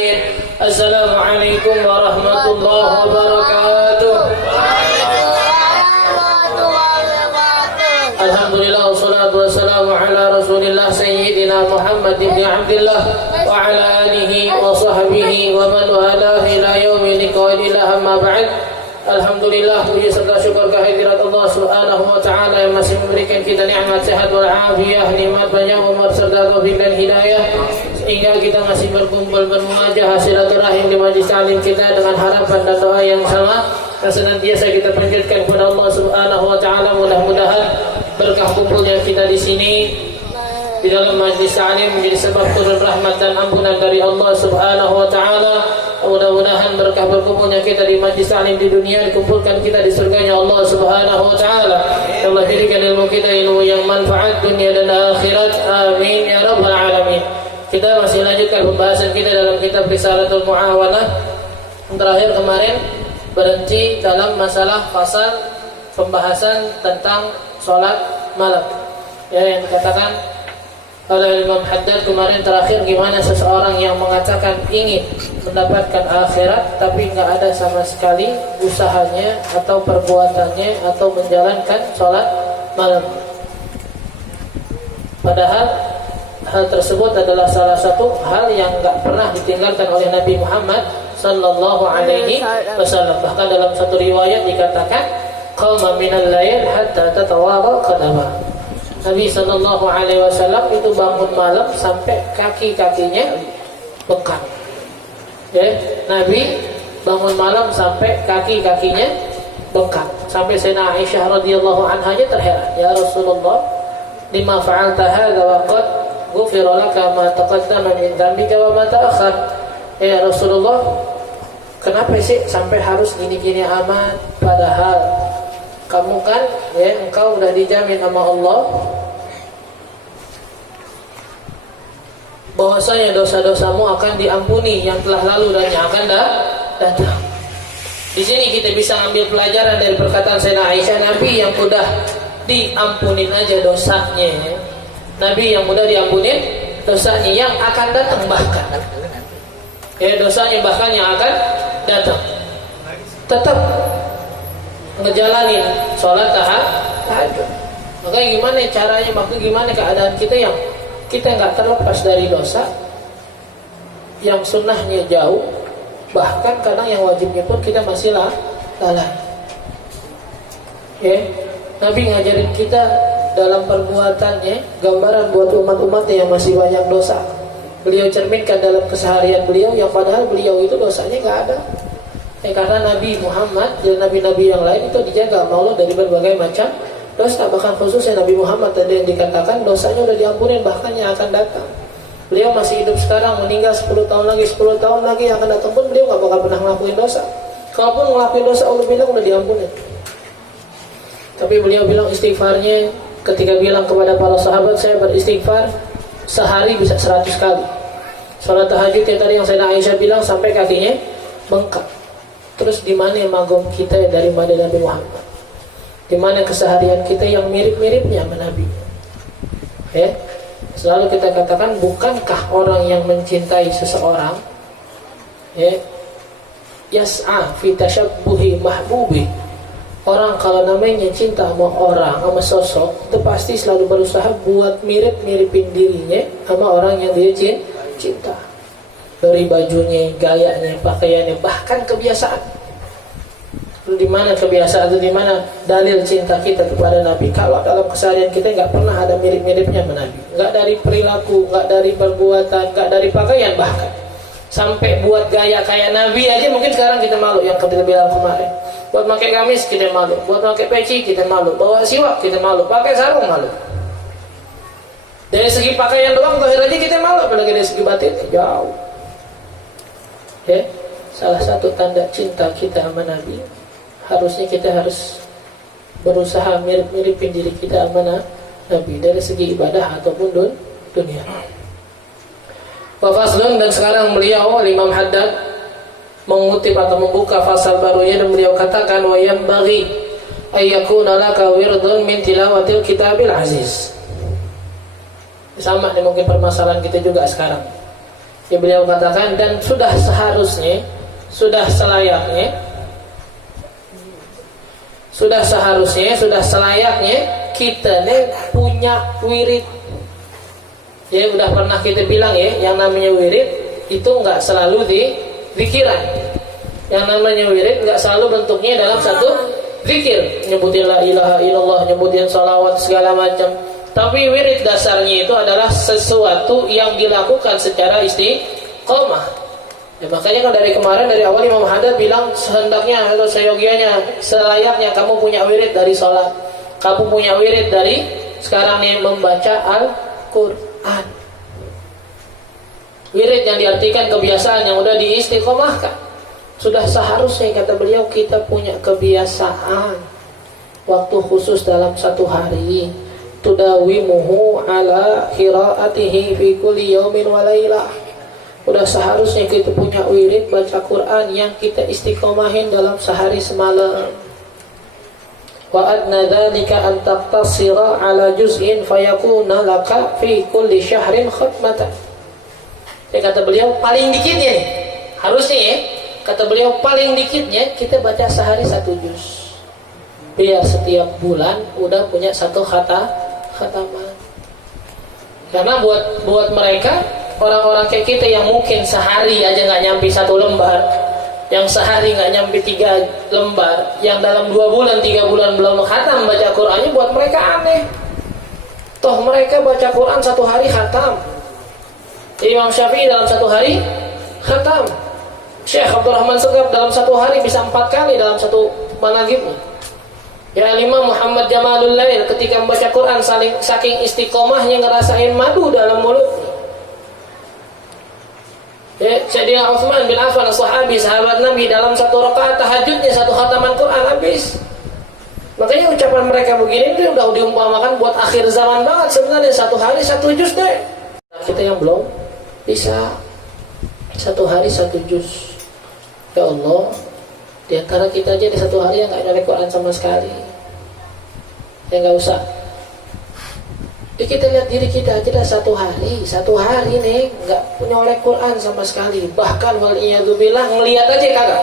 Assalamualaikum warahmatullahi wabarakatuh. Alhamdulillah wassalatu wassalamu ala Rasulillah Sayyidina Muhammad ibn Abdullah wa ala alihi wa sahbihi wa man walahi ila yaumil qiyamah, amma ba'd. Alhamdulillah, puji serta syukur kehadirat Allah Subhanahu wa taala yang masih memberikan kita nikmat sehat wal afiyah, nikmat banyak umur serta taufik dan hidayah, sehingga kita masih berkumpul bermunajah silaturahim di majlis taklim kita dengan harapan dan doa yang sama dan senantiasa kita panjatkan kepada Allah Subhanahu wa taala. Mudah-mudahan berkah kumpulnya kita di sini di dalam majlis taklim menjadi sebab turun rahmat dan ampunan dari Allah Subhanahu wa taala. Mudah-mudahan berkah berkumpulnya kita di majlis taklim di dunia dikumpulkan kita di surganya Allah Subhanahu wa taala. Allah berikan ilmu kita ilmu yang manfaat dunia dan akhirat. Amin ya rabbal alamin. Kita masih lanjutkan pembahasan kita dalam kitab Risalatul Muawanah. Terakhir kemarin berhenti dalam masalah fasal pembahasan tentang sholat malam. Ya, yang dikatakan oleh Imam Haddad kemarin terakhir, gimana seseorang yang mengatakan ingin mendapatkan akhirat tapi nggak ada sama sekali usahanya atau perbuatannya atau menjalankan sholat malam. Padahal hal tersebut adalah salah satu hal yang nggak pernah ditinggalkan oleh Nabi Muhammad sallallahu alaihi wasallam. Bahkan dalam satu riwayat dikatakan qama minal lail hatta tatawara qadama. Nabi sallallahu alaihi wasallam itu bangun malam sampai kaki-kakinya bengkak. Ya, Nabi bangun malam sampai kaki-kakinya bengkak. Sampai Sayyidina Aisyah radhiyallahu anha terheran, "Ya Rasulullah, lima fa'alta hadza wa qad ghufira laka ma taqaddama min dhanbika wa ma ta'akhkhar." Ya Rasulullah, kenapa sih sampai harus gini-gini amat, padahal kamu kan ya engkau udah dijamin sama Allah bahwasanya dosa-dosamu akan diampuni yang telah lalu dan yang akan datang. Di sini kita bisa ambil pelajaran dari perkataan Sayyidina Aisyah, Nabi yang udah diampunin aja dosanya, Nabi yang udah diampunin dosanya yang akan datang bahkan ya dosanya bahkan yang akan datang tetap ngejalanin sholat tahajud. Makanya gimana caranya, maka gimana keadaan kita yang kita nggak terlepas dari dosa, yang sunnahnya jauh, bahkan kadang yang wajibnya pun kita masih lalai. Ya, Nabi ngajarin kita dalam perbuatannya gambaran buat umat-umatnya yang masih banyak dosa. Beliau cerminkan dalam keseharian beliau yang padahal beliau itu dosanya nggak ada. Karena Nabi Muhammad dan Nabi-Nabi yang lain itu dijaga sama Allah dari berbagai macam dosa. Bahkan khususnya Nabi Muhammad tadi yang dikatakan dosanya sudah diampunin bahkan yang akan datang. Beliau masih hidup sekarang, meninggal 10 tahun lagi yang akan datang pun beliau gak bakal pernah ngelakuin dosa. Kalaupun ngelakuin dosa Allah bilang udah diampunin. Tapi beliau bilang istighfarnya ketika bilang kepada para sahabat, saya beristighfar sehari bisa 100 kali. Salat tahajud yang tadi yang Sayyidina Aisyah bilang sampai kakinya bengkak. Terus di mana magom kita daripada Nabi Muhammad? Di mana keseharian kita yang mirip-miripnya sama Nabi? Ya, selalu kita katakan, bukankah orang yang mencintai seseorang, ya, yas'a fi tashabbuhi mahbubi. Orang kalau namanya cinta sama orang, sama sosok, itu pasti selalu berusaha buat mirip-miripin dirinya sama orang yang dia cinta. Dari bajunya, gayanya, pakaiannya, bahkan kebiasaan. Di mana kebiasaan itu, di mana dalil cinta kita kepada Nabi? Kalau dalam keseharian kita nggak pernah ada mirip-miripnya sama Nabi, nggak dari perilaku, nggak dari perbuatan, nggak dari pakaian, bahkan sampai buat gaya kayak Nabi aja mungkin sekarang kita malu. Yang kita bilang kemarin, buat pakai gamis kita malu, buat pakai peci kita malu, bawa siwak kita malu, pakai sarung malu. Dari segi pakaian doang, zahir aja kita malu, apalagi dari segi batin jauh. Ya, salah satu tanda cinta kita sama Nabi, harusnya kita harus berusaha mirip-miripin diri kita sama Nabi dari segi ibadah ataupun dunia. Faslun, dan sekarang beliau Imam Haddad mengutip atau membuka fasal barunya dan beliau katakan, wa yanbaghi ayyakuna laka wirdun min tilawatil kitabil aziz. Sama nih mungkin permasalahan kita juga sekarang. Ya, beliau katakan, dan sudah seharusnya, sudah selayaknya, sudah selayaknya kita nih punya wirid. Ya, udah pernah kita bilang ya, yang namanya wirid itu nggak selalu di pikiran. Yang namanya wirid nggak selalu bentuknya dalam satu zikir, nyebutin la ilaha illallah, nyebutin salawat segala macam. Tapi wirid dasarnya itu adalah sesuatu yang dilakukan secara istiqomah. Ya, makanya kalau dari kemarin, dari awal Imam Haddad bilang sehendaknya atau seyogianya, selayaknya kamu punya wirid dari sholat, kamu punya wirid dari sekarang nih membaca Al-Quran. Wirid yang diartikan kebiasaan yang udah diistiqomahkan. Sudah seharusnya, kata beliau, kita punya kebiasaan waktu khusus dalam satu hari, tudawimuhu ala qiraatihi fi kulli yaumin wa lailah. Udah seharusnya kita punya wirid baca Quran yang kita istiqomahin dalam sehari semalam. Wa adna dzalika an taqtasira ala juz'in fayakuna laka fi kulli syahrin khatmatan. Kata beliau, paling dikitnya nih, harusnya ya, kata beliau paling dikitnya kita baca sehari 1 juz. Biar setiap bulan udah punya 1 khataman. Karena buat mereka, orang-orang kayak kita yang mungkin sehari aja nggak nyampe 1 lembar, yang sehari nggak nyampe 3 lembar, yang dalam 2 bulan 3 bulan belum khatam baca Qurannya, buat mereka aneh. Toh mereka baca Quran 1 hari khatam. Imam Syafi'i dalam 1 hari khatam. Syekh Abdurrahman Segaf dalam 1 hari bisa 4 kali dalam 1 managibnya. Ya, Imam Muhammad Jamalul Lail ketika membaca Quran saking istiqomahnya ngerasain madu dalam mulutnya. Ya, Sayyidina Utsman bin Affan sahabi sahabat Nabi dalam 1 rakaat tahajudnya 1 khataman Quran habis. Makanya ucapan mereka begini itu udah diumpamakan buat akhir zaman banget sebenarnya, 1 hari 1 juz deh. Kita yang belum bisa 1 hari 1 juz. Ya Allah, di antara kita aja di 1 hari yang nggak nyolek Quran sama sekali. Ya nggak usah. Jadi kita lihat diri kita aja dah 1 hari nih nggak nyolek Quran sama sekali. Bahkan waliyadzubillah ngelihat aja kagak.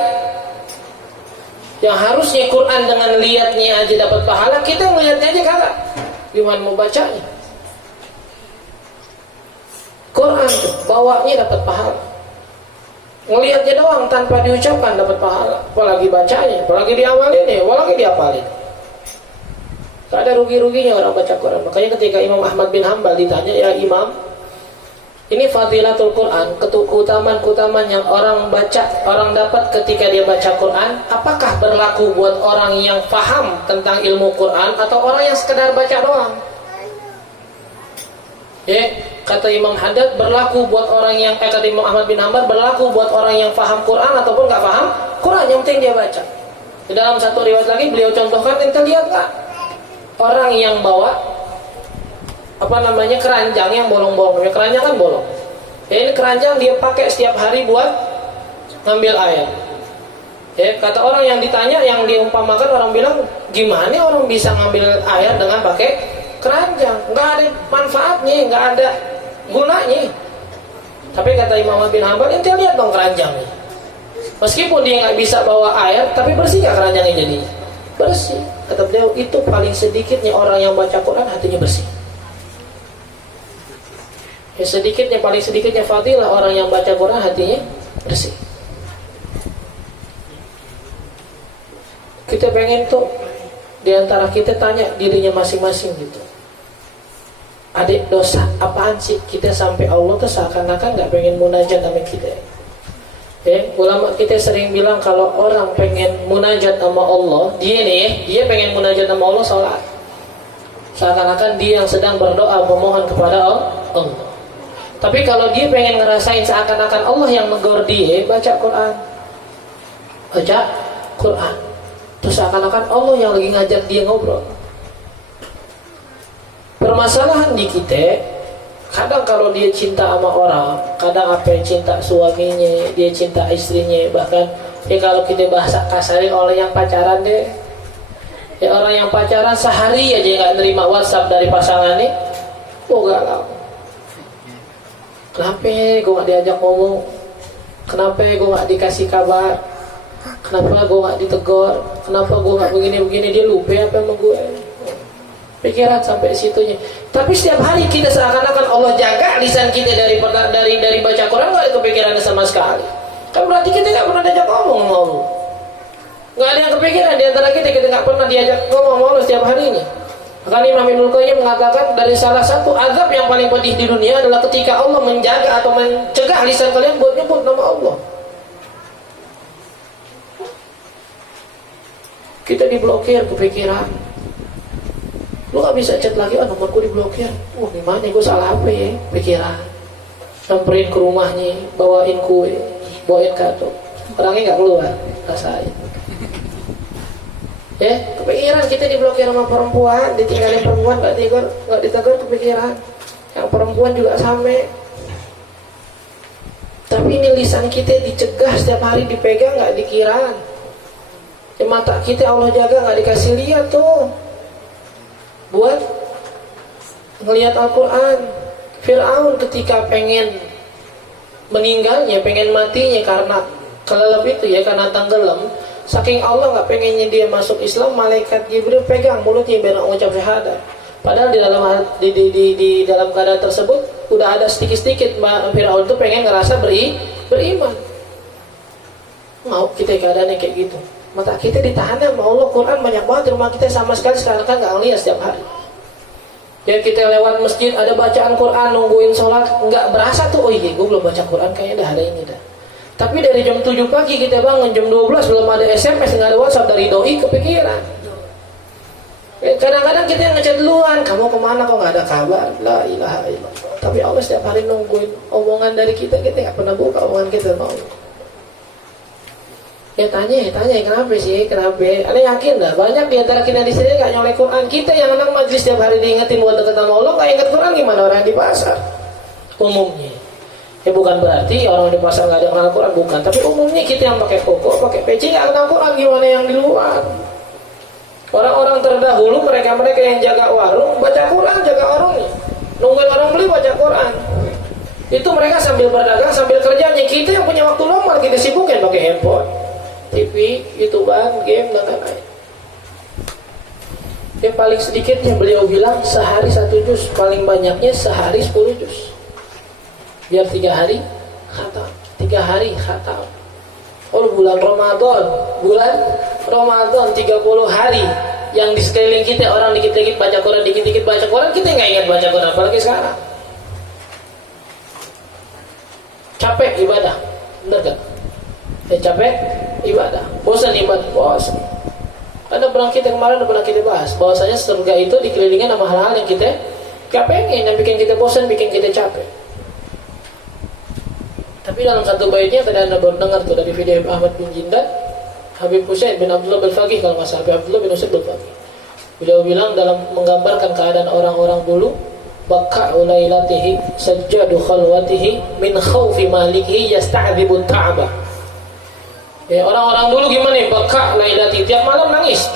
Yang harusnya Quran dengan lihatnya aja dapat pahala, kita ngelihatnya aja kagak. Gimana mau bacanya? Quran tuh bawanya dapat pahala, ngelihatnya doang tanpa diucapkan dapat pahala, apalagi bacanya, apalagi diawalin ya, apalagi diapalin. Tak ada rugi-ruginya orang baca Quran. Makanya ketika Imam Ahmad bin Hanbal ditanya, ya Imam, ini fadilatul Quran, keutamaan yang orang baca, orang dapat ketika dia baca Quran, apakah berlaku buat orang yang paham tentang ilmu Quran atau orang yang sekedar baca doang? Ya, kata Imam Haddad berlaku buat orang yang kata Imam Ahmad bin Hanbal berlaku buat orang yang paham Quran ataupun nggak paham Quran, yang penting dia baca. Di dalam 1 riwayat lagi beliau contohkan, ente lihat nggak orang yang bawa keranjang yang bolong-bolong, keranjang kan bolong. Ya, ini keranjang dia pakai setiap hari buat ngambil air. Ya, kata orang yang ditanya, yang diumpamakan, orang bilang gimana orang bisa ngambil air dengan pakai keranjang, nggak ada manfaatnya, nggak ada gunanya. Tapi kata Imam Ahmad bin Hanbal, ente lihat dong keranjangnya. Meskipun dia nggak bisa bawa air, tapi bersih nggak keranjangnya jadi? Bersih. Kata beliau, itu paling sedikitnya orang yang baca Quran hatinya bersih. Ya, paling sedikitnya fadilah orang yang baca Quran hatinya bersih. Kita pengen tuh di antara kita tanya dirinya masing-masing gitu, adik, dosa apaan sih kita sampai Allah tuh seakan-akan gak pengen munajat sama kita. Ya, ulama kita sering bilang kalau orang pengen munajat sama Allah, dia pengen munajat sama Allah sholat, seakan-akan dia yang sedang berdoa memohon kepada Allah. Tapi kalau dia pengen ngerasain seakan-akan Allah yang negor dia, baca Quran, terus seakan-akan Allah yang lagi ngajak dia ngobrol. Permasalahan di kita, kadang kalau dia cinta sama orang, kadang apa yang cinta suaminya, dia cinta istrinya, bahkan ya kalau kita bahasa kasarin oleh yang pacaran deh, ya orang yang pacaran sehari aja nggak nerima WhatsApp dari pasangannya, galau. Kenapa gue gak diajak ngomong? Kenapa gue gak dikasih kabar? Kenapa gue gak ditegur? Kenapa gue gak begini-begini? Dia lupa apa sama gue? Pikiran sampai situnya. Tapi setiap hari kita seakan-akan Allah jaga lisan kita dari baca Quran, gak ada kepikirannya sama sekali. Kan berarti kita gak pernah diajak ngomong sama Allah. Gak ada yang kepikiran di antara kita gak pernah diajak ngomong sama Allah setiap harinya. Maka Imam Ibnul Qayyim mengatakan dari salah satu azab yang paling pedih di dunia adalah ketika Allah menjaga atau mencegah lisan kalian buat nyebut nama Allah. Kita diblokir kepikiran. Lu gak bisa chat lagi, nomorku diblokir. Gimana gue salah apa ya? Pikiran. Samperin ke rumahnya, bawain kue, bawain kado. Orangnya gak keluar, rasain. Ya, kepikiran kita diblokir sama perempuan, ditinggalin perempuan gak ditegur kepikiran. Yang perempuan juga sama. Tapi ini lisan kita dicegah setiap hari, dipegang gak dikira. Ya, mata kita Allah jaga gak dikasih lihat tuh buat ngelihat Al-Quran. Fir'aun ketika pengen meninggalnya, pengen matinya karena kelelep itu ya, karena tenggelam. Saking Allah gak pengennya dia masuk Islam, malaikat Jibril pegang mulutnya biar mengucap syahadat. Padahal di dalam keadaan tersebut udah ada sedikit-sedikit Fir'aun itu pengen ngerasa beriman. Mau kita keadaannya kayak gitu. Mata kita ditahan sama Allah. Quran banyak banget di rumah kita, sama sekali sekarang kan gak ngeliat setiap hari. Ya kita lewat masjid ada bacaan Quran, nungguin sholat, gak berasa tuh, oh iya gue belum baca Quran, kayaknya dah ada ini dah. Tapi dari jam 7 pagi kita bangun, jam 12 belum ada SMS, nggak ada WhatsApp dari doi, kepikiran. Kadang-kadang kita yang ngechat duluan, kamu kemana kok nggak ada kabar? La ilaha illallah. Tapi Allah setiap hari nungguin omongan dari kita nggak pernah buka omongan kita mau. Ya tanya, kenapa sih? Kenapa? Anda yakin dah, banyak di antara kita di sini nggak nyolek Quran. Kita yang anak majlis setiap hari diingetin buat dekat sama Allah, nggak ingat Quran, gimana orang di pasar? Umumnya. Ya bukan berarti orang di pasar nggak ada kenal Quran, bukan. Tapi umumnya kita yang pakai koko, pakai peci nggak kenal Quran, gimana yang di luar? Orang-orang terdahulu, mereka yang jaga warung, baca Quran, jaga warungnya. Nungguin orang beli, baca Quran. Itu mereka sambil berdagang, sambil kerjanya. Kita yang punya waktu lama, kita sibukin pakai handphone, TV, YouTubean, game, dan lain-lain. Yang paling sedikitnya beliau bilang sehari 1 juz, paling banyaknya sehari 10 juz. Biar 3 hari khatam, 3 hari khatam. Oh bulan Ramadan 30 hari yang di sekeliling kita orang dikit-dikit baca Quran, dikit-dikit baca Quran, kita nggak ingat baca Quran, apalagi sekarang. Capek ibadah, bener gak? Capek ibadah, bosan ibadah, bosan. Karena kita kemarin pernah kita bahas bahwasanya surga itu dikelilingi sama hal-hal yang kita gak pengen, yang bikin kita bosan, bikin kita capek. Tapi dalam satu baitnya tadi Anda baru dengar tuh dari video Ahmad bin Jindan, Habib Husain bin Abdullah Al-Faqih, kalau nggak salah Habib Abdullah bin Husain Al-Faqih. Beliau bilang dalam menggambarkan keadaan orang-orang dulu, baqa'u lailatihi sajjadu khalwatihi min khawfi malikihi yasta'dzibu ta'aba. Ya, orang-orang dulu gimana nih? Baka lailati, tiap malam nangis.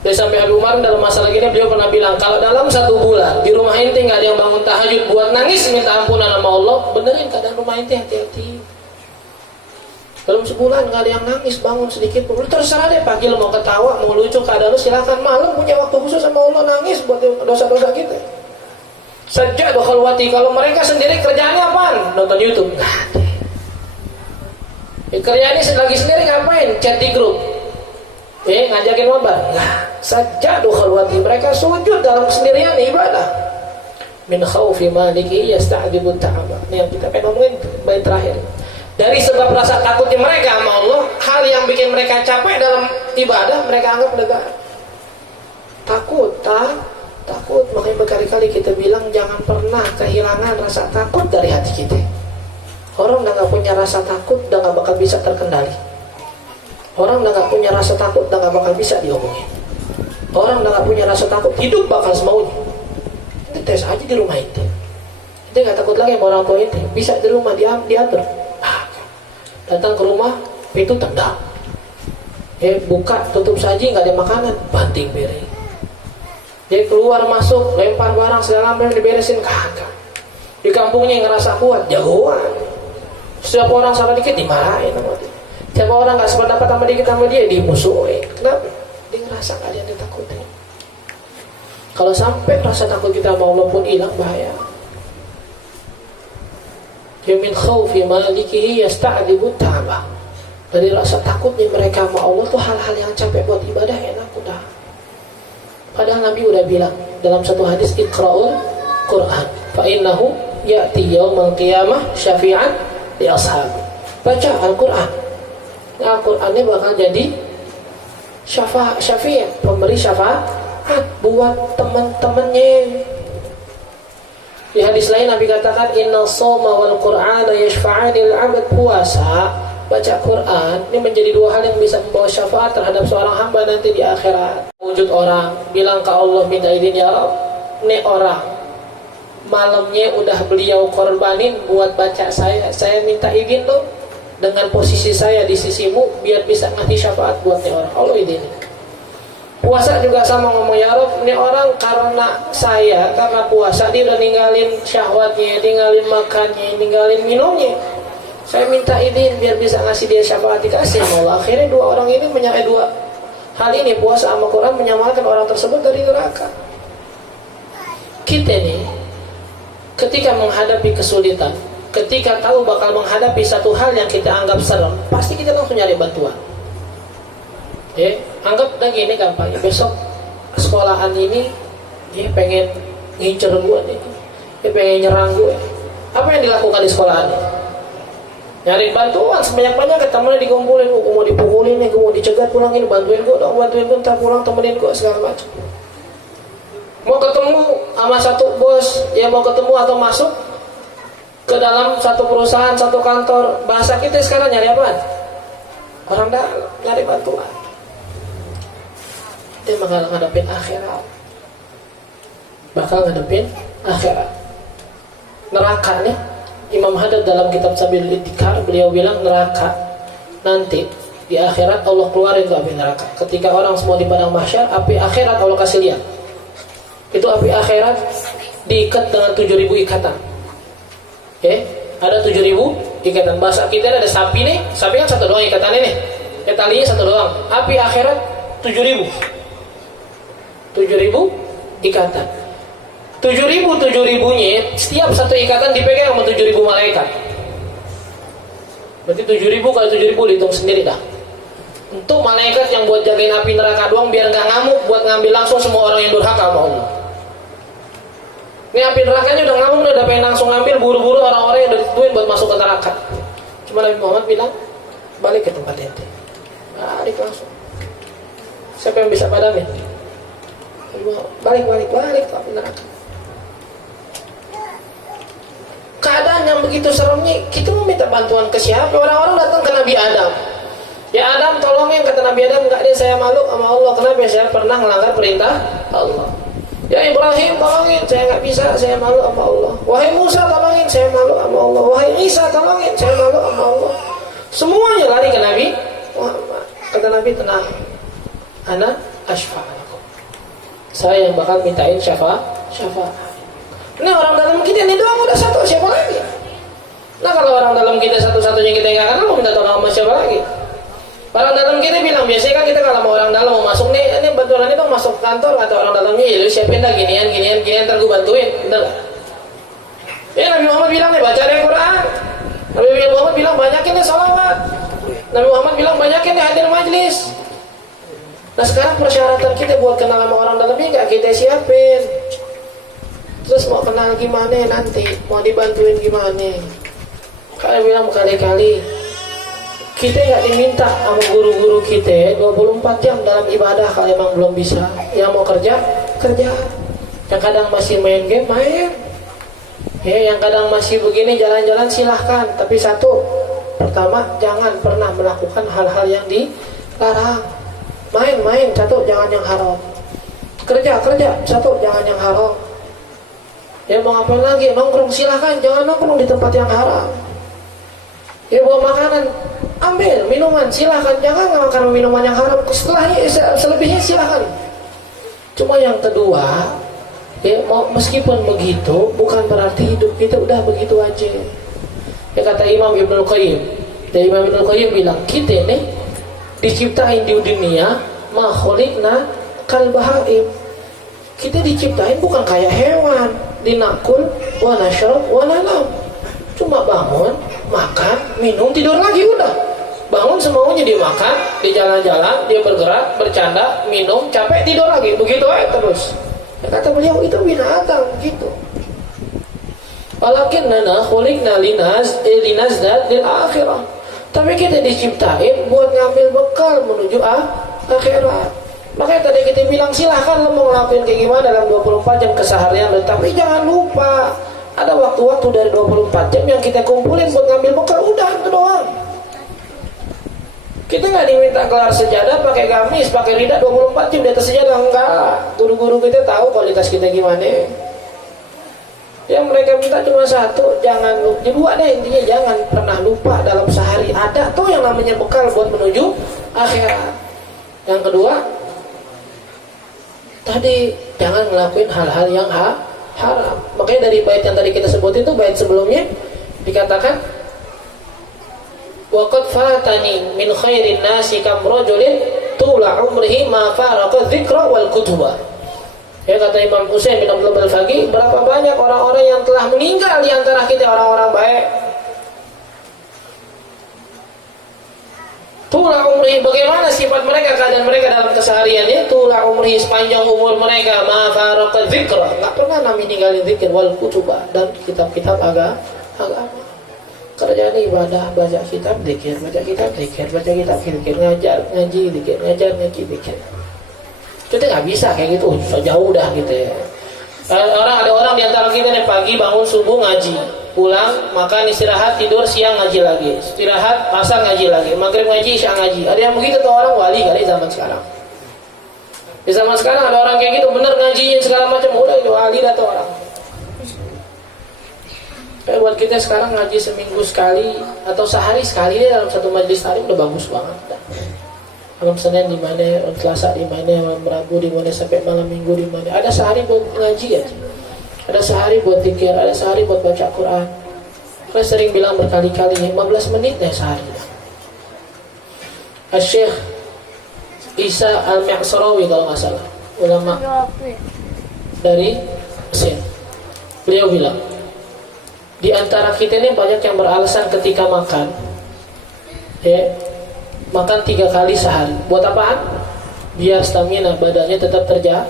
Dan sampai Abu Umar dalam masalah gini beliau pernah bilang, kalau dalam 1 bulan di rumah inti nggak ada yang bangun tahajud buat nangis minta ampunan sama Allah, benerin keadaan rumah inti, hati-hati. Dalam sebulan nggak ada yang nangis, bangun sedikit pun, terserah deh, pagi lo mau ketawa, mau lucu, keadaan lo silakan. Malam punya waktu khusus sama Allah, nangis buat dosa-dosa kita. Sajjad khalwati, kalau mereka sendiri kerjaannya apaan? Nonton YouTube. Nggak ada. Kerjaannya lagi sendiri ngapain? Chat di grup. Ngajakin wabar. Nah, sajjadu khalwati, mereka sujud dalam kesendirian ibadah. Min khaufi maliki yasta'dzibu ta'aba. Ini yang kita pengen ngomongin bait terakhir. Dari sebab rasa takutnya mereka sama Allah, hal yang bikin mereka capek dalam ibadah, mereka anggap negara. Takut. Makanya berkali-kali kita bilang jangan pernah kehilangan rasa takut dari hati kita. Orang udah gak punya rasa takut, udah gak bakal bisa terkendali. Orang udah gak punya rasa takut, udah gak bakal bisa diomongin. Orang udah gak punya rasa takut, hidup bakal semaunya. Itu tes aja di rumah itu. Kita gak takut lagi sama orang tua itu. Bisa di rumah diatur. Datang ke rumah, pintu tendang. Buka, tutup saji, gak ada makanan, banting piring. Dia keluar masuk, lempar barang segala macam diberesin, kagak. Di kampungnya yang ngerasa kuat, jagoan. Setiap orang salah dikit dimarahin sama dia. Setiap orang nggak sependapat sama dikit sama dia dimusuhin. Kenapa? Dia ngerasa nggak ada yang ditakutin. Kalau sampai rasa takut kita sama Allah pun hilang, bahaya. Min khawfi malikihi yasta'dibu ta'bah. Dari rasa takutnya mereka sama Allah tuh hal-hal yang capek buat ibadah enak udah. Padahal Nabi udah bilang dalam satu hadis, Iqra'ul Qur'an fa innahu ya'ti yaumal qiyamah syafi'an li ashab. Baca Al-Qur'an. Al-Qur'an ini bakal jadi syafi'at, pemberi syafaat buat teman-temannya. Di hadis lain Nabi katakan, Inna sawma wal qur'ana yashfa'anil abad. Puasa, baca Quran, ini menjadi dua hal yang bisa membawa syafaat terhadap seorang hamba nanti di akhirat. Wujud orang bilang ke Allah, minta izin ya Allah, ini orang malamnya udah beliau korbanin buat baca saya minta izin dong dengan posisi saya di sisimu biar bisa ngasih syafaat buat ini orang. Allah izin. Puasa juga sama, ngomong ya Rabb, ini orang karena saya, karena puasa dia udah ninggalin syahwatnya, ninggalin makannya, ninggalin minumnya. Saya minta izin biar bisa ngasih dia syafaat, dikasih Allah. Akhirnya dua orang ini dua hal ini, puasa sama Quran, menyelamatkan orang tersebut dari neraka. Kita nih ketika menghadapi kesulitan, ketika tahu bakal menghadapi satu hal yang kita anggap serem, pasti kita langsung nyari bantuan. Anggap lagi ini gampang. Besok sekolahan ini dia pengen ngincer gue nih, dia pengen nyerang gue. Apa yang dilakukan di sekolahan ini? Nyari bantuan sebanyak-banyak, temennya dikumpulin, gue mau dipukulin nih, gue mau dicegat, pulangin, bantuin gue dong, bantuin gue, ntar pulang temenin gue, segala macam. Mau ketemu sama satu bos, ya mau ketemu atau masuk ke dalam satu perusahaan, satu kantor, bahasa kita sekarang nyari apa? Orang dalam, nyari bantuan. Dia bakal ngadepin akhirat, neraka nih. Imam Haddad dalam kitab Sabilul Itikar, beliau bilang neraka nanti di akhirat Allah keluarin ke api neraka. Ketika orang semua di padang mahsyar, api akhirat Allah kasih lihat. Itu api akhirat diikat dengan 7.000 ikatan. Ada 7.000 ikatan. Bahasa kita ada sapi nih, sapi kan satu doang ikatannya nih, talinya satu doang. Api akhirat 7.000 ikatan. 7.000-nya setiap satu ikatan dipegang sama 7.000 malaikat. Berarti 7.000 kali 7.000 hitung sendiri dah. Untuk malaikat yang buat jagain api neraka doang biar nggak ngamuk, buat ngambil langsung semua orang yang durhaka sama Allah. Ini api nerakanya udah ngamuk, udah pengen langsung ngambil, buru-buru orang-orang yang udah ditentuin buat masuk ke neraka. Cuma Nabi Muhammad bilang, balik ke tempat ente. Balik langsung. Siapa yang bisa padamin? Balik ke api neraka. Keadaan yang begitu seremnya, kita mau minta bantuan ke siapa? Orang-orang datang ke Nabi Adam. Ya Adam tolongin, kata Nabi Adam, enggak deh, saya malu sama Allah. Kenapa? Saya pernah melanggar perintah Allah. Ya Ibrahim tolongin, saya nggak bisa, saya malu sama Allah. Wahai Musa tolongin, saya malu sama Allah. Wahai Isa tolongin, saya malu sama Allah. Semuanya lari ke Nabi Muhammad. Kata Nabi, tenang, ana asfa'alakum, saya yang bakal mintain syafaat. Ini orang dalam kita ini doang udah satu, siapa lagi? Nah kalau orang dalam kita satu-satunya kita nggak kenal, mau minta tolong sama siapa lagi? Orang dalam kita bilang, biasanya kan kita kalau mau orang dalam mau masuk nih, ini bantuan ini dong masuk kantor, atau orang dalamnya, ya lu siapin dah ginian, ntar gue bantuin, bener gak? Ya Nabi Muhammad bilang nih, baca deh Quran. Nabi Muhammad bilang banyakin nih sholawat. Nabi Muhammad bilang banyakin nih hadir majlis. Nah sekarang persyaratan kita buat kenal sama orang dalamnya nggak kita siapin. Terus mau kenal gimana nanti, mau dibantuin gimana? Kalian bilang berkali-kali, kita nggak diminta sama guru-guru kita 24 jam dalam ibadah. Kalau emang belum bisa, yang mau kerja, yang kadang masih main game, main. Ya, yang kadang masih begini jalan-jalan silahkan. Tapi satu, pertama jangan pernah melakukan hal-hal yang dilarang. Main-main, satu, jangan yang haram. Kerja, satu, jangan yang haram. Ya mau ngapain lagi, nongkrong silahkan, jangan nongkrong di tempat yang haram. Ya bawa makanan, ambil minuman silahkan, jangan makan minuman yang haram. Setelahnya selebihnya silahkan. Cuma yang kedua, Ya, meskipun begitu, bukan berarti hidup kita udah begitu aja. Ya kata Imam Ibnul Qayyim. Dan Imam Ibnul Qayyim bilang, kita nih diciptain di dunia, ma khuliqna kal bahaim. Kita diciptain bukan kayak hewan, dinakul, wa nashrab, wa nanam. Cuma bangun, makan, minum, tidur lagi udah. Bangun semaunya dia makan, dia jalan-jalan, dia bergerak, bercanda, minum, capek, tidur lagi. Begitu aja terus. Ya, kata beliau itu binatang gitu. Walakinnana khuliqna linazdad lil akhirah. Tapi kita diciptain buat ngambil bekal menuju akhirat. Makanya tadi kita bilang silahkan lo mau ngelakuin kayak gimana dalam 24 jam keseharian lo, tapi jangan lupa ada waktu-waktu dari 24 jam yang kita kumpulin buat ngambil bekal. Udah itu doang. Kita nggak diminta kelar sejadah pakai gamis, pakai lidah 24 jam di atas sejadah, enggak. Guru-guru kita tahu kualitas kita gimana. Yang mereka minta cuma satu, jangan lupa. Dua deh intinya, jangan pernah lupa dalam sehari ada tuh yang namanya bekal buat menuju akhirat. Yang kedua, tadi jangan ngelakuin hal-hal yang haram. Makanya dari bait yang tadi kita sebut itu, bait sebelumnya dikatakan waqad fatani min khairin nasi kam rajulin tula umrihi ma faraqa dzikra wal kutuba. Ya kata Imam Husain bin Abdul Balfaqi, berapa banyak orang-orang yang telah meninggal di antara kita, orang-orang baik. Tula umrihi, bagaimana sifat mereka, keadaan mereka dalam kesehariannya? Tula umrihi, sepanjang umur mereka, ma faraqa dzikra, enggak pernah meninggalin zikir, wal kutuba, dan kitab-kitab agama. Kerjaan ibadah, baca kitab, zikir, baca kitab, zikir, baca kitab, zikir, ngajar, ngaji, zikir, ngajar, ngaji, zikir. Kita nggak bisa kayak gitu, jauh dah gitu ya. Ada orang di antara kita nih pagi bangun subuh ngaji, pulang makan istirahat tidur, siang ngaji lagi, istirahat asar ngaji lagi, maghrib ngaji, isya ngaji. Ada yang begitu tuh orang wali kali zaman sekarang. Di zaman sekarang ada orang kayak gitu, bener ngajiin segala macam, udah itu wali dah tuh orang. Kayak buat kita sekarang ngaji seminggu sekali atau sehari sekali deh dalam satu majelis taklim udah bagus banget. Malam Senin di mana, malam Selasa di mana, malam Rabu di mana, sampai malam Minggu di mana. Ada sehari buat ngaji ya. Ada sehari buat zikir, ada sehari buat baca Quran. Saya sering bilang berkali-kali 15 menit deh sehari. Syekh Isa Al-Mi'sarawi kalau nggak salah, ulama dari Mesir. Beliau bilang, di antara kita ini banyak yang beralasan ketika makan, ya, makan 3 kali sehari. Buat apaan? Biar stamina badannya tetap terjaga,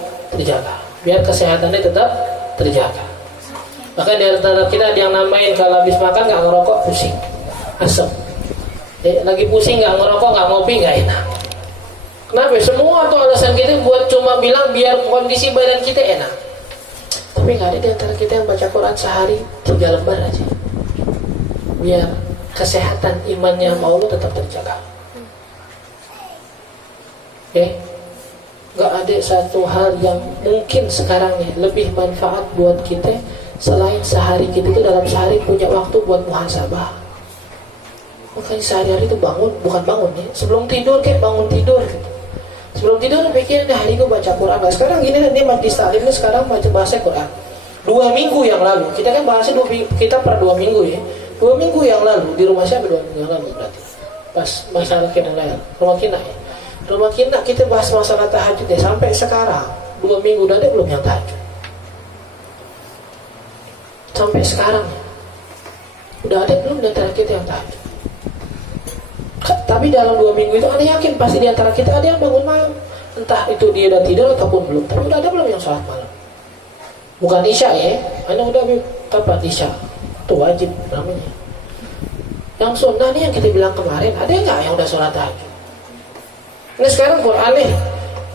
biar kesehatannya tetap terjaga. Maka di antara kita ada yang namain kalau habis makan nggak ngerokok pusing, asam. Lagi pusing nggak ngerokok, nggak ngopi, nggak enak. Kenapa? Semua tuh alasan kita buat cuma bilang biar kondisi badan kita enak. Tapi nggak ada di antara kita yang baca Quran sehari 3 lembar aja, biar kesehatan imannya sama Allah tetap terjaga. Nggak ada satu hal yang mungkin sekarang nih lebih manfaat buat kita selain sehari kita itu dalam sehari punya waktu buat muhasabah. Makanya sehari-hari itu bangun, bukan bangun ya, sebelum tidur kayak bangun tidur gitu. Sebelum tidur pikir hari itu baca Quran. Nah, sekarang gini nih majlis taklim ini sekarang baca bahasa Quran. 2 minggu yang lalu kita kan bahasnya kita per 2 minggu ya. 2 minggu yang lalu di rumah saya 2 minggu yang lalu berarti pas masalah kinayah rumah kinayah. Rumah kita bahas masalah tahajud deh sampai sekarang 2 minggu udah ada belum yang tahajud. Sampai sekarang udah ada belum di antara kita yang tahajud. Tapi dalam 2 minggu itu Anda yakin pasti di antara kita ada yang bangun malam. Entah itu dia udah tidur ataupun belum. Tapi udah ada belum yang sholat malam? Bukan isya ya. Anda udah kapan isya? Itu wajib namanya. Yang sunnah nih yang kita bilang kemarin, ada nggak yang udah sholat tahajud? Nah sekarang Quran nih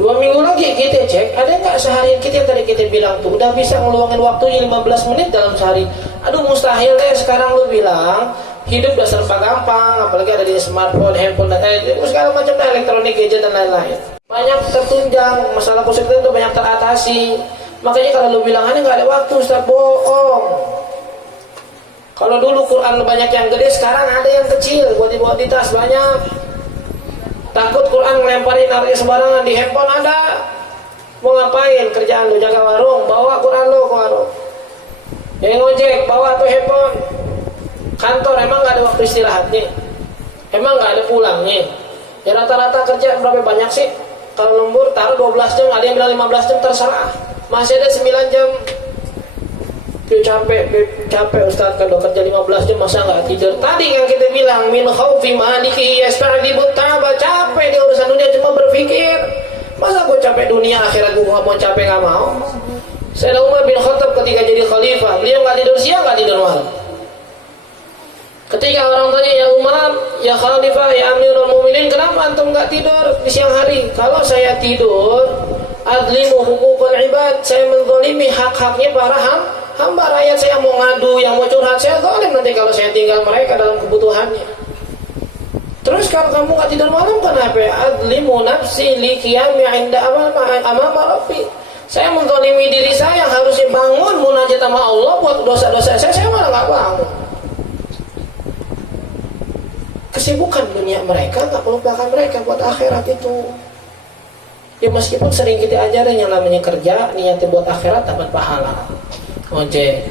2 minggu lagi kita cek, ada nggak seharian kita yang tadi kita bilang tuh udah bisa ngeluangin waktunya 15 menit dalam sehari. Aduh mustahil deh sekarang lu bilang hidup udah serba gampang, apalagi ada di smartphone, handphone, dan segala macam elektronik, gadget dan lain-lain. Banyak tertunjang, masalah positif itu banyak teratasi. Makanya kalau lu bilang ini nggak ada waktu, Ustaz, bohong. Kalau dulu Quran banyak yang gede, sekarang ada yang kecil buat dibawa di tas banyak. Takut Quran ngelemparin artinya sembarangan di handphone ada. Mau ngapain kerjaan lu? Jaga warung, bawa Quran lu ke warung. Yang ngojek, bawa tuh handphone. Kantor emang gak ada waktu istirahatnya? Emang gak ada pulangnya? Ya rata-rata kerja berapa banyak sih? Kalau lembur taruh 12 jam, ada yang bilang 15 jam, terserah. Masih ada 9 jam. Dia capek Ustaz, kalau kerja 15 jam masa gak tidur? Tadi yang kita bilang min khaufi maliki yasta'dibut taba, capek di urusan dunia cuma berpikir. Masa gue capek dunia, akhirat gue mau capek gak mau. Sayyidina Umar bin Khattab ketika jadi khalifah, beliau gak tidur siang, gak tidur malam. Ketika orang tanya, ya Umar, ya khalifah, ya Amirul Mukminin, kenapa antum gak tidur di siang hari? Kalau saya tidur, adlimu hukukul ibad, saya menzalimi hak-haknya para hamba. Rakyat saya mau ngadu, yang mau curhat, saya zalim nanti kalau saya tinggal mereka dalam kebutuhannya. Terus kalau kamu gak tidur malam, kenapa? Adlimu nafsi li qiyami inda amama rabbi. Saya menzalimi diri saya, harusnya bangun munajat sama Allah buat dosa-dosa saya malah gak bangun. Kesibukan dunia mereka gak melupakan mereka buat akhirat itu. Ya meskipun sering kita ajarin yang namanya kerja, niatnya buat akhirat dapat pahala. Ojek,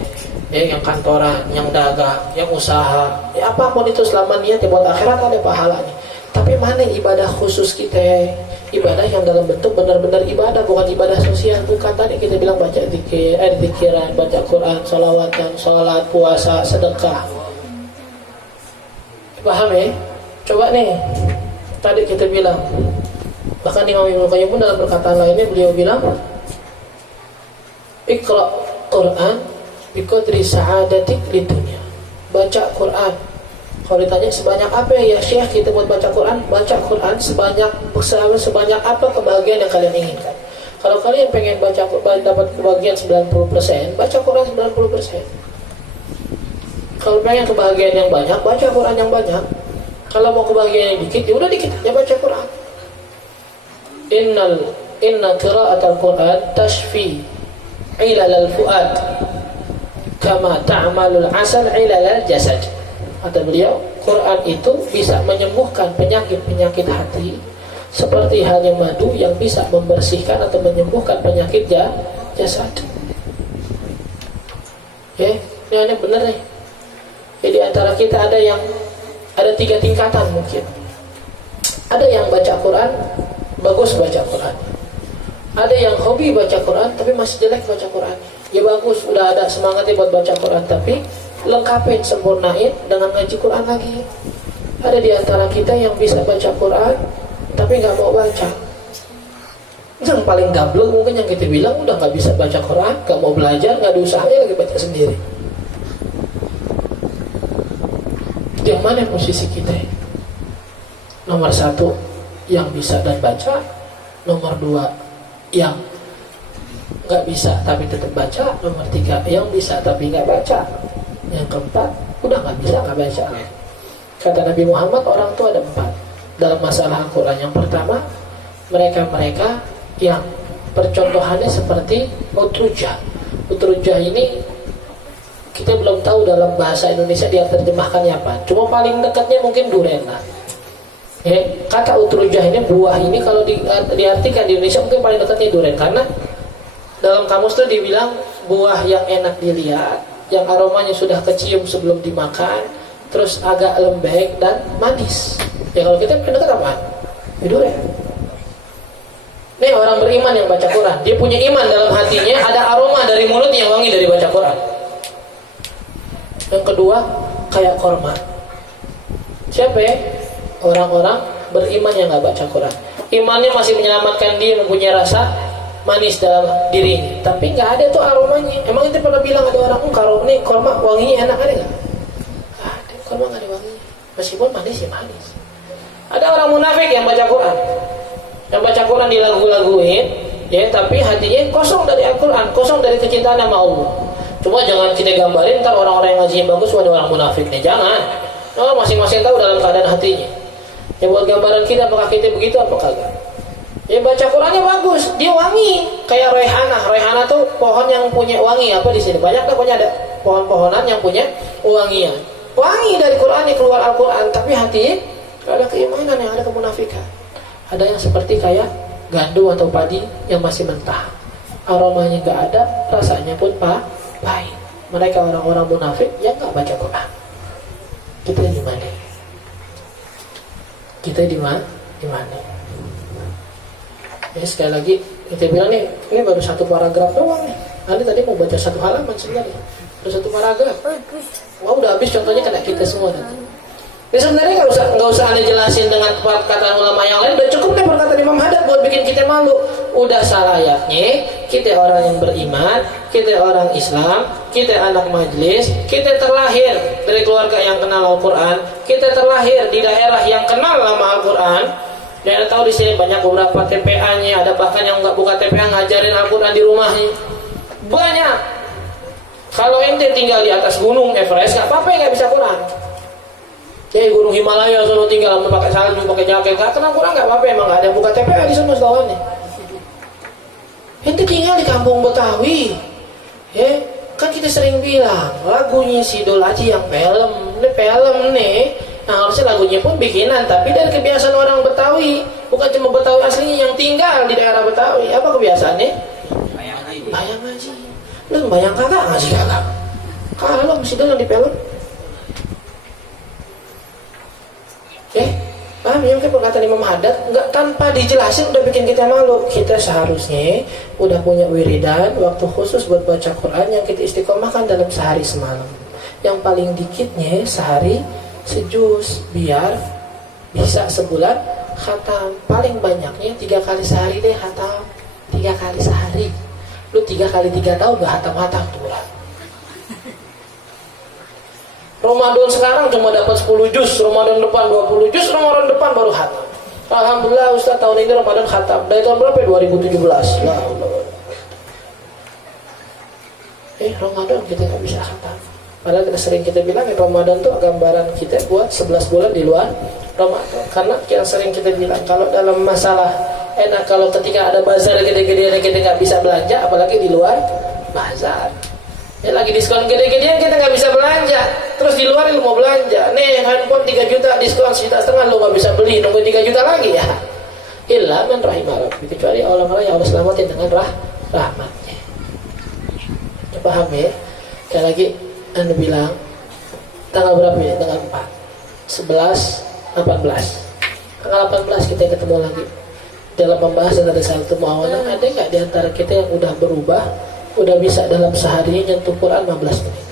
ya, yang kantoran, yang dagang, yang usaha, ya apapun itu selama niatnya buat akhirat ada pahalanya. Tapi mana ibadah khusus kita? Ibadah yang dalam bentuk benar-benar ibadah, bukan ibadah sosial. Bukan tadi kita bilang baca zikiran, baca Quran, sholawatan, sholat, puasa, sedekah. Paham ya? Coba nih, tadi kita bilang, bahkan Imam Ibnu Qayyim pun dalam perkataan lainnya beliau bilang, Iqra Quran biqadri sa'adatik di dunia. Baca Quran. Kalau ditanya sebanyak apa ya Syekh kita buat baca Quran? Baca Quran sebanyak apa kebahagiaan yang kalian inginkan. Kalau kalian pengen dapat kebahagiaan 90%, baca Quran 90%. Kalau pengen kebahagiaan yang banyak, baca Quran yang banyak. Kalau mau kebahagiaan yang dikit, ya udah dikit aja baca Quran. Inna qira'atal Quran tashfi ilalal fuad kama ta'malul asal ilalal jasad. Kata beliau, Quran itu bisa menyembuhkan penyakit-penyakit hati seperti halnya madu yang bisa membersihkan atau menyembuhkan penyakit jasad. Ya, ini benar nih. Jadi antara kita ada 3 tingkatan mungkin. Ada yang baca Quran, bagus baca Quran. Ada yang hobi baca Quran tapi masih jelek baca Quran. Ya bagus, udah ada semangatnya buat baca Quran, tapi lengkapin, sempurnain dengan ngaji Quran lagi. Ada di antara kita yang bisa baca Quran tapi nggak mau baca. Yang paling gablek mungkin yang kita bilang udah nggak bisa baca Quran, nggak mau belajar, nggak ada usahanya lagi baca sendiri. Yang mana posisi kita? Nomor 1 yang bisa dan baca, nomor 2 yang nggak bisa tapi tetap baca, nomor 3 yang bisa tapi nggak baca, yang keempat udah nggak bisa nggak baca. Kata Nabi Muhammad, orang tuh ada 4 dalam masalah Al-Quran. Yang pertama, mereka yang percontohannya seperti utrujah. Utrujah ini kita belum tahu dalam bahasa Indonesia dia terjemahkannya apa. Cuma paling dekatnya mungkin duren lah. Ya, kata utrujah ini, buah ini kalau diartikan di Indonesia mungkin paling dekatnya duren, karena dalam kamus tuh dibilang buah yang enak dilihat, yang aromanya sudah kecium sebelum dimakan, terus agak lembek dan manis. Ya kalau kita paling dekat apa? Duren. Nih orang beriman yang baca Quran, dia punya iman dalam hatinya, ada aroma dari mulut yang wangi dari baca Quran. Yang kedua, kayak korma. Siapa ya? Orang-orang beriman yang gak baca Quran. Imannya masih menyelamatkan dia, mempunyai rasa manis dalam dirinya, tapi gak ada tuh aromanya. Emang kita pernah bilang ada orang, nih korma wanginya enak, ada gak? Gak ada, korma gak ada wanginya. Meskipun manis ya manis. Ada orang munafik yang baca Quran, yang baca Quran dilagu-laguin, ya, tapi hatinya kosong dari Al-Quran, kosong dari kecintaan sama Allah. Cuma jangan kita gambarin ntar orang-orang yang ngajinya bagus ada orang munafik nih, jangan. Oh, masing-masing tahu dalam keadaan hatinya. Ya buat gambaran kita, apakah kita begitu apa kagak? Ya baca Qurannya bagus, dia wangi kayak rayhana. Rayhana tuh pohon yang punya wangi. Apa di sini banyak kan, punya ada pohon-pohonan yang punya wangian. Wangi dari Quran, keluar Al-Quran, tapi hati ada keimanan, yang ada kemunafikan. Ada yang seperti kayak gandum atau padi yang masih mentah. Aromanya nggak ada, rasanya pun pahit. Mereka orang-orang munafik yang nggak baca Quran. Kita di mana? Kita di mana? Di mana? Ya, sekali lagi kita bilang nih, ini baru satu paragraf doang nih. Nanti tadi mau baca satu halaman sebenarnya, baru satu paragraf. Wah, udah habis contohnya kena kita semua nanti. Ini sebenarnya nggak usah Anda jelasin dengan perkataan ulama yang lain. Udah cukup deh perkataan Imam Haddad buat bikin kita malu. Udah salayaknya kita orang yang beriman, kita orang Islam, kita anak majelis, kita terlahir dari keluarga yang kenal Al-Quran, kita terlahir di daerah yang kenal nama Al-Quran. Dan Anda tahu di sini banyak beberapa TPA-nya, ada bahkan yang nggak buka TPA ngajarin Al-Quran di rumahnya. Banyak. Kalau ente tinggal di atas gunung Everest, nggak apa-apa nggak bisa Quran. Gunung Himalaya selalu tinggal pakai salju, pakai jaket, nggak kenal Quran nggak apa-apa, emang nggak ada buka TPA di sana setahuannya. Ente tinggal di kampung Betawi, kan kita sering bilang lagunya si Dul Aji yang film nih. Nah harusnya lagunya pun bikinan, tapi dari kebiasaan orang Betawi, bukan cuma Betawi aslinya yang tinggal di daerah Betawi. Apa kebiasaannya? Bayang ngaji. Lu bayang kagak ngaji kagak? Kalau mesti dalam di film. Paham ya, mungkin perkataan Imam Haddad nggak tanpa dijelasin udah bikin kita malu. Kita seharusnya udah punya wiridan, waktu khusus buat baca Quran yang kita istiqomahkan dalam sehari semalam. Yang paling dikitnya sehari sejuz, biar bisa sebulan khatam. Paling banyaknya 3 kali sehari deh khatam. 3 kali sehari. Lu 3 kali 3 tahun gak khatam-khatam tuh lah. Ramadan sekarang cuma dapat 10 juz, Ramadan depan 20 juz, Ramadan depan baru khatam. Alhamdulillah Ustaz tahun ini Ramadan khatam. Dari tahun berapa? 2017. Ramadan kita nggak bisa khatam. Padahal sering kita bilang Ramadan itu gambaran kita buat 11 bulan di luar Ramadan. Karena yang sering kita bilang kalau dalam masalah enak kalau ketika ada bazar gede-gedean kita nggak bisa belanja, apalagi di luar bazar. Lagi diskon gede-gedean kita nggak bisa belanja, terus di luar lu mau belanja, nih handphone 3 juta diskon 1,5 juta lu nggak bisa beli, nunggu 3 juta lagi ya. Illa man rahimah rabbi, kecuali orang-orang yang Allah selamatin dengan rahmatnya. Paham ya? Sekali lagi Anda bilang tanggal berapa ya? Tanggal 4 11 18 tanggal 18 kita ketemu lagi dalam pembahasan ada satu muawalah. Ada nggak di antara kita yang udah berubah, udah bisa dalam sehari nyentuh Quran 15 menit.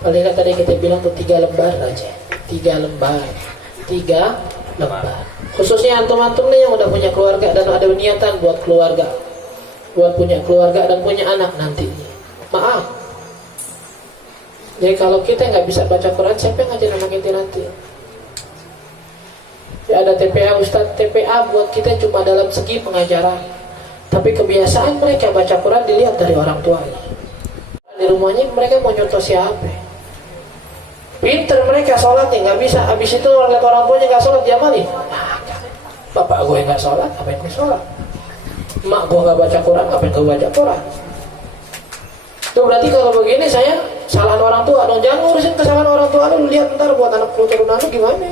Paling nggak tadi kita bilang tuh 3 lembar aja. 3 lembar. Khususnya antum-antum nih yang udah punya keluarga dan ada niatan buat keluarga, buat punya keluarga dan punya anak nantinya. Maaf. Jadi kalau kita nggak bisa baca Quran, siapa yang ngajarin anak kita nanti? Ya ada TPA Ustadz, TPA buat kita cuma dalam segi pengajaran. Tapi kebiasaan mereka baca Quran dilihat dari orang tuanya. Di rumahnya mereka mau nyontoh siapa? Pinter mereka sholatnya nggak bisa. Habis itu lihat orang tuanya nggak sholat diamalin. Bapak gue nggak sholat, ngapain gue sholat? Mak gue nggak baca Quran, ngapain gue baca Quran? Itu berarti kalau begini saya salahan orang tua dong. Jangan ngurusin kesalahan orang tua lu, lihat ntar buat anak keturunan lu gimana?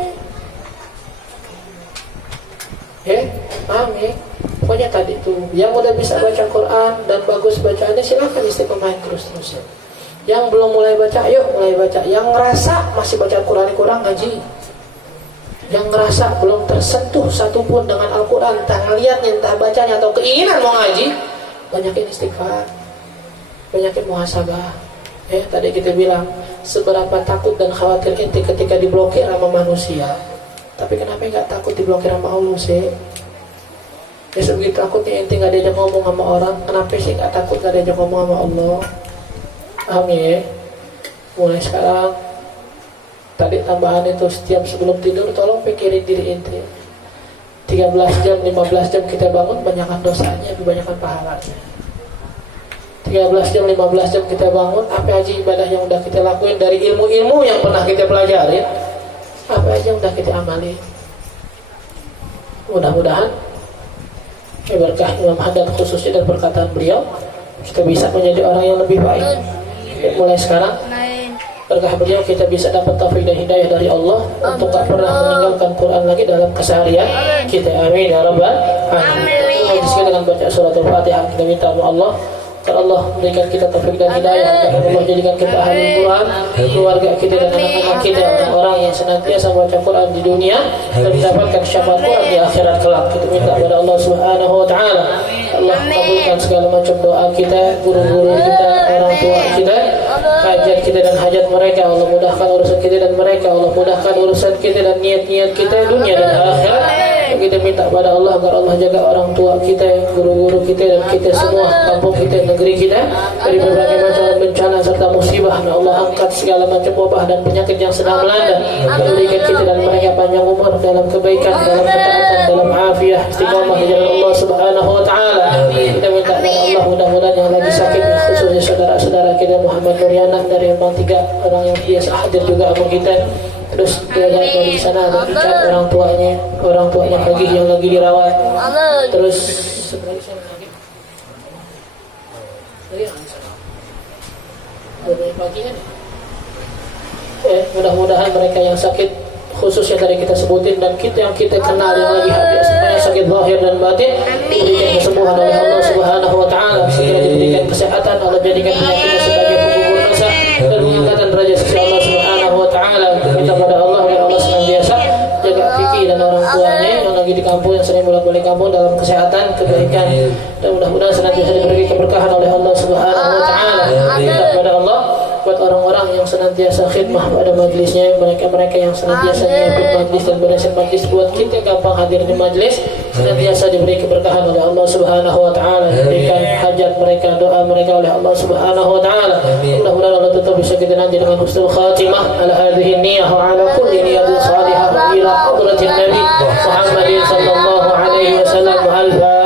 Paham ya? Pokoknya tadi tuh yang udah bisa baca Quran dan bagus bacaannya silahkan istiqomahin terus-terusan. Yang belum mulai baca, yuk mulai baca. Yang ngerasa masih baca Quran kurang, ngaji. Yang ngerasa belum tersentuh satupun dengan Al-Quran, entah ngeliatnya, entah bacanya atau keinginan mau ngaji, banyakin istighfar, banyakin muhasabah. Tadi kita bilang seberapa takut dan khawatir ente ketika diblokir sama manusia, tapi kenapa nggak takut diblokir sama Allah sih? Sebegitu takutnya ente nggak diajak ngomong sama orang, kenapa sih nggak takut nggak diajak ngomong sama Allah? Paham ya? Mulai sekarang, tadi tambahan itu setiap sebelum tidur tolong pikirin diri ente. 13 jam, 15 jam kita bangun, banyakkan dosanya, banyakkan pahalanya. 13 jam, 15 jam kita bangun, apa aja ibadah yang udah kita lakuin dari ilmu-ilmu yang pernah kita pelajarin, apa aja yang udah kita amali. Mudah-mudahan berkah Imam Haddad khususnya dan perkataan beliau, kita bisa menjadi orang yang lebih baik. Mulai sekarang berkah beliau kita bisa dapat taufik dan hidayah dari Allah untuk tak pernah meninggalkan Quran lagi dalam keseharian kita. Amin ya rabbal alamin. kita dengan baca surat Al-Fatihah. Kita minta kepada Allah agar Allah berikan kita taufik dan hidayah, agar Allah jadikan kita ahli Quran, keluarga kita dan anak-anak kita orang yang senantiasa baca Quran di dunia dan mendapatkan syafaat Quran di akhirat kelak. Kita minta kepada Allah Subhanahu wa taala, Allah kabulkan segala macam doa kita, guru-guru kita, orang tua kita, hajat kita dan hajat mereka. Allah mudahkan urusan kita dan mereka. Allah mudahkan urusan kita dan niat-niat kita dunia dan akhirat. Kita minta pada Allah agar Allah jaga orang tua kita, guru-guru kita dan kita semua, kampung kita, negeri kita dari berbagai macam bencana serta musibah. Allah angkat segala macam wabah dan penyakit yang sedang melanda. Berikan kita dan mereka panjang umur dalam kebaikan, dalam ketaatan, dalam afiah, istiqamah di jalan Allah Subhanahu wa taala. Kita minta pada Allah mudah-mudahan yang lagi sakit, khususnya saudara-saudara kita Muhammad Nuriana dari Empang 3, orang yang biasa hadir juga sama kita. Terus dia dari sana ada Icat, orang tuanya lagi yang lagi dirawat. Terus mudah-mudahan mereka yang sakit, khususnya dari kita sebutin dan kita yang kita kenal yang lagi hadir semuanya sakit zahir dan batin, diberikan kesembuhan oleh Allah Subhanahu wa taala, segera diberikan kesehatan, Allah jadikan penyakitnya sebagai penggugur dosa dan mengangkatkan derajat sisi Allah Subhanahu wa taala. Minta pada Allah agar Allah senantiasa jaga fikih dan orang tuanya yang lagi di kampung, yang sering bolak-balik kampung dalam kesehatan, kebaikan, dan mudah-mudahan senantiasa diberi keberkahan oleh Allah Subhanahu wa taala. Minta pada Allah buat orang-orang yang senantiasa khidmah pada majlisnya, mereka-mereka yang senantiasa nyiapin majlis dan beresin majlis buat kita gampang hadir di majlis, senantiasa diberi keberkahan oleh Allah Subhanahu wa taala, diberikan hajat mereka, doa mereka oleh Allah Subhanahu wa taala. Mudah-mudahan Allah tetap bisa kita nanti dengan husnul khatimah ala hadhihi niyyah wa ala kulli niyatin salihah ila hadratin nabi Muhammadin sallallahu alaihi wasallam.